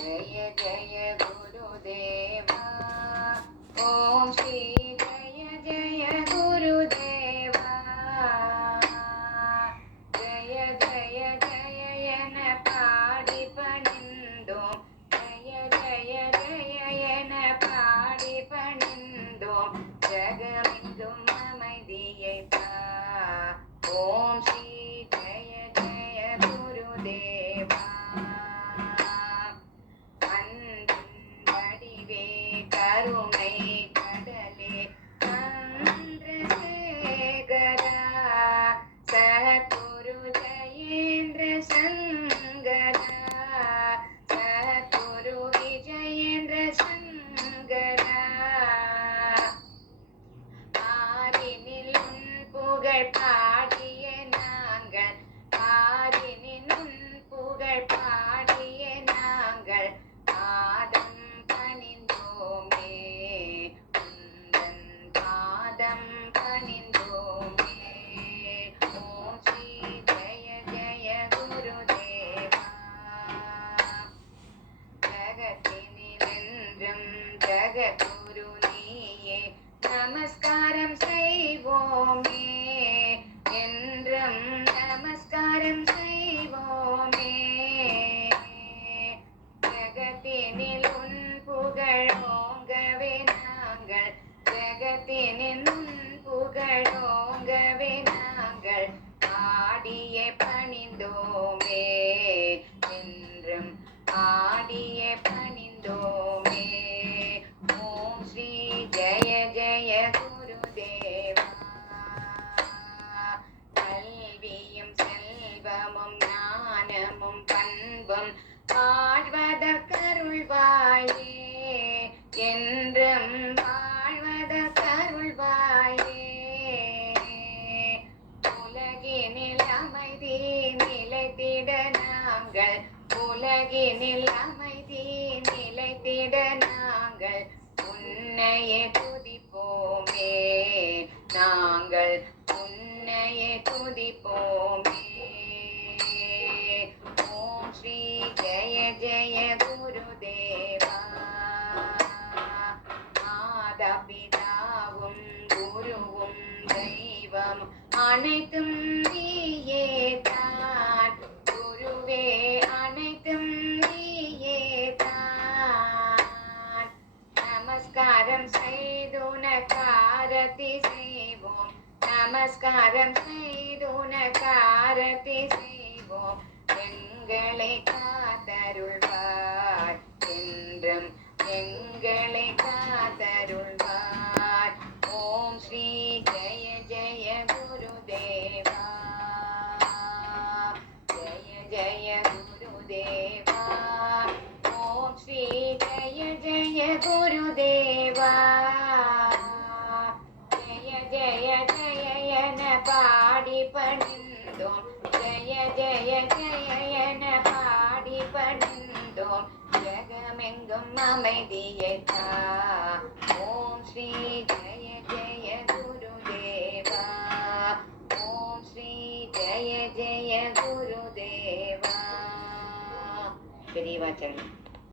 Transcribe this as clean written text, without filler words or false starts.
जय जय गुरुदेवा। ओम श्री जय जय गुरुदेवा। जय जय जय एन पाடி பணிந்தோம். जय जय जय एन பாடி பணிந்தோம். ஜகமெங்கும் அமைதியை தா. ஓம் ஸ்ரீ ஜய ஜய குருதேவா. அன்பின் வடிவே கருணை கடலே சந்திரசேகரா. சத்குரு ஜயேந்திர சங்கரா. சத்குரு விஜயேந்திர சங்கரா. ஆரினில் உன் புகழ் பாடிய நாங்கள். ஆரினில் உன் புகழ் பாடிய நாங்கள். பாதம் பணிந்தோமே. உந்தன் பாதம் பணிந்தோமே. ஓம் ஸ்ரீ ஜய ஜய குருதேவா. ஜகத்தினிலென்றும் ஜகத்குரு நீயே. நமஸ்காரம் செய்வோமே. என்றும் நமஸ்காரம் செய்வோமே. ஜகத்தினில் உன் புகழோங்கவே நாங்கள். ஜகத்தினில் உன் புகழோங்கவே நாங்கள். ஆடியே பணிந்தோமே. என்றும் ஆடியே பணிந்தோமே. ஓம் ஸ்ரீ ஜய ஜய குருதேவா. கல்வியும் செல்வமும் ஞானமும் பண்பும் வாழ்வதற்கருள்வாயே. என்றும் வாழ்வதற்கருள்வாயே. உலகினில் அமைதி நிலைத்திட நாங்கள். உலகினில் அமைதி நிலைத்திட நாங்கள். உன்னையே துதிப்போமே. நாங்கள் உன்னையே துதிப்போமே. ஓம் ஸ்ரீ ஜய ஜய குருதேவா. மாதா பிதாவும் குருவும் தெய்வம் அனைத்தும் நீயே தான். குருவே அனைத்தும் நீயே தான். நமஸ்காரம் செய்துனக்காரத்தி செய்வோம். நமஸ்காரம் செய்துனக்காரத்தி செய்வோம். எங்களை காத்தருள்வார். என்றும் எங்களை காத்தருள்வார். ஓம் ஸ்ரீ ஜய ஜய குருதேவா. ஜய ஜய குருதேவா. ஓம் ஸ்ரீ ஜய ஜய குருதேவா. ஜய ஜய ஜய என பாடி பணிந்தோம். ஜய ஜய ஜய என பாடி பணிந்தோம். ஜகமெங்கும் அமைதியை தா. ஓம் ஸ்ரீ ஜய ஜய குருதேவா. ஓம் ஸ்ரீ ஜய ஜய குருதேவா. பெரியவா சரணம்.